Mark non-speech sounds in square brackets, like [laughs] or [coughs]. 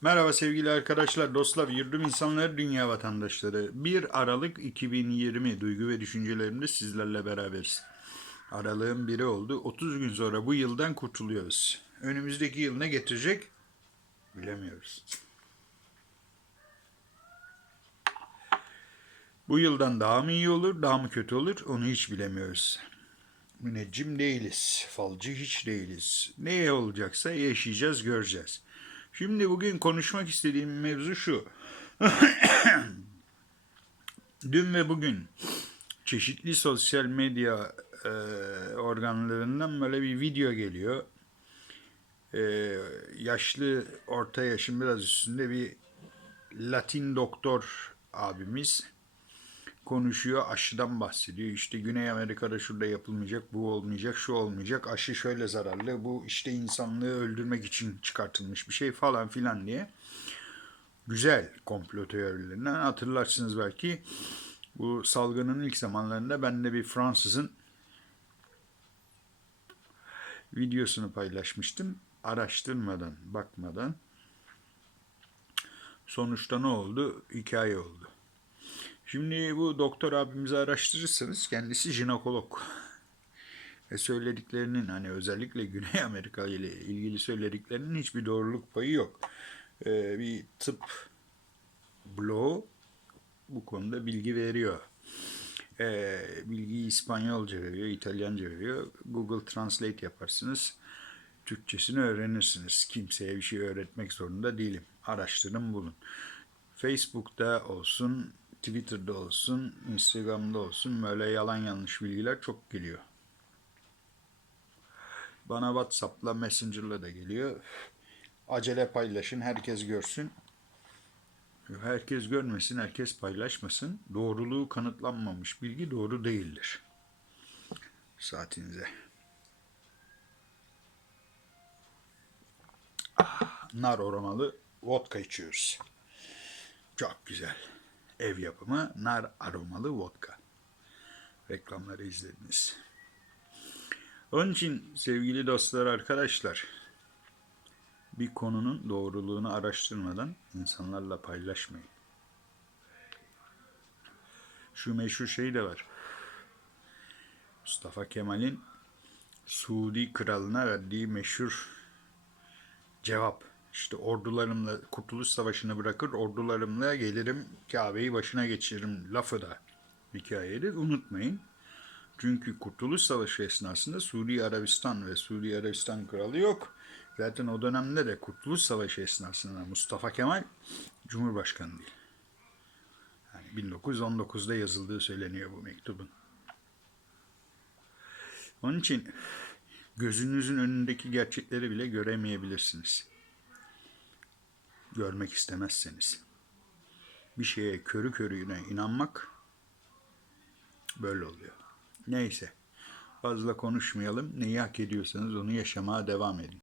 Merhaba sevgili arkadaşlar, dostlar, yurdum insanları, dünya vatandaşları. 1 Aralık 2020 duygu ve düşüncelerimde sizlerle beraberiz. Aralığın biri oldu. 30 gün sonra bu yıldan kurtuluyoruz. Önümüzdeki yıl ne getirecek? Bilemiyoruz. Bu yıldan daha mı iyi olur, daha mı kötü olur onu hiç bilemiyoruz. Müneccim değiliz, falcı hiç değiliz. Ne olacaksa yaşayacağız, göreceğiz. Şimdi bugün konuşmak istediğim mevzu şu. [coughs] Dün ve bugün çeşitli sosyal medya e, organlarından böyle bir video geliyor. E, yaşlı, orta yaşın biraz üstünde bir Latin doktor abimiz konuşuyor, aşıdan bahsediyor. İşte Güney Amerika'da şurada yapılmayacak, bu olmayacak, şu olmayacak, aşı şöyle zararlı, bu işte insanlığı öldürmek için çıkartılmış bir şey falan filan diye. Güzel komplo teorilerinden hatırlarsınız belki. Bu salgının ilk zamanlarında ben de bir Fransızın videosunu paylaşmıştım. Araştırmadan, bakmadan. Sonuçta ne oldu? Hikaye oldu. Şimdi bu doktor abimizi araştırırsanız kendisi jinekolog. Ve söylediklerinin hani özellikle Güney [laughs] Amerika ile ilgili söylediklerinin hiçbir doğruluk payı yok. Ee, bir tıp bloğu bu konuda bilgi veriyor. Ee, bilgiyi İspanyolca veriyor, İtalyanca veriyor. Google Translate yaparsınız. Türkçesini öğrenirsiniz. Kimseye bir şey öğretmek zorunda değilim. Araştırın bulun. Facebook'ta olsun, Twitter'da olsun, Instagram'da olsun böyle yalan yanlış bilgiler çok geliyor. Bana WhatsApp'la, Messenger'la da geliyor. Acele paylaşın, herkes görsün. Herkes görmesin, herkes paylaşmasın. Doğruluğu kanıtlanmamış bilgi doğru değildir. Saatinize. Ah, nar aromalı vodka içiyoruz. Çok güzel. Ev yapımı nar aromalı vodka. Reklamları izlediniz. Onun için sevgili dostlar, arkadaşlar, bir konunun doğruluğunu araştırmadan insanlarla paylaşmayın. Şu meşhur şey de var. Mustafa Kemal'in Suudi kralına verdiği meşhur cevap. İşte ordularımla Kurtuluş Savaşı'nı bırakır, ordularımla gelirim Kabe'yi başına geçiririm lafı da hikayedir. Unutmayın. Çünkü Kurtuluş Savaşı esnasında Suudi Arabistan ve Suudi Arabistan kralı yok. Zaten o dönemde de Kurtuluş Savaşı esnasında Mustafa Kemal Cumhurbaşkanı değil. Yani 1919'da yazıldığı söyleniyor bu mektubun. Onun için gözünüzün önündeki gerçekleri bile göremeyebilirsiniz. Görmek istemezseniz. Bir şeye körü körüne inanmak böyle oluyor. Neyse. Fazla konuşmayalım. Neyi hak ediyorsanız onu yaşamaya devam edin.